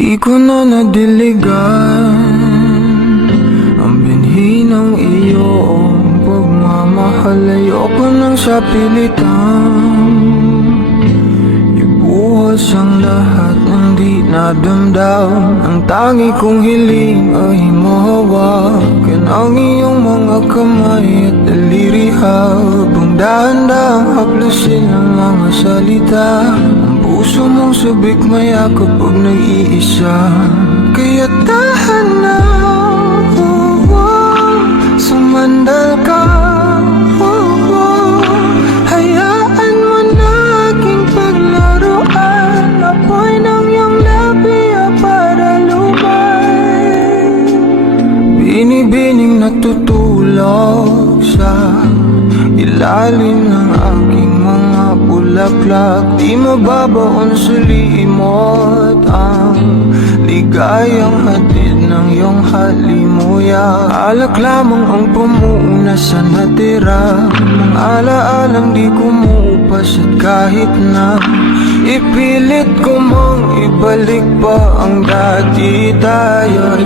Di ko na nadiligan ang binhi ng iyong pagmamahal. Ayoko nang sa pilitan ibuhos ang lahat ng di nadamdam. Ang tangi kong hiling ay mahawakan ang iyong mga kamay at daliri, habang dahan-dahang haplusin ang mga salita. Puso mong sabik mayakap pag nag-iisa, kaya tahan na, sumandal ka, hayaan mo na aking paglaruan. Apoy ng iyong labi para lumay, binibining natutulog sa ilalim ng aking mga bulaklak. Di mababaon sa limot ang ligayang hatid ng iyong halimuyak. Alak lamang ang pamuna sa natira, mga alaalang di kumupas. At kahit na ipilit ko mang ibalik pa ang dati, tayo'y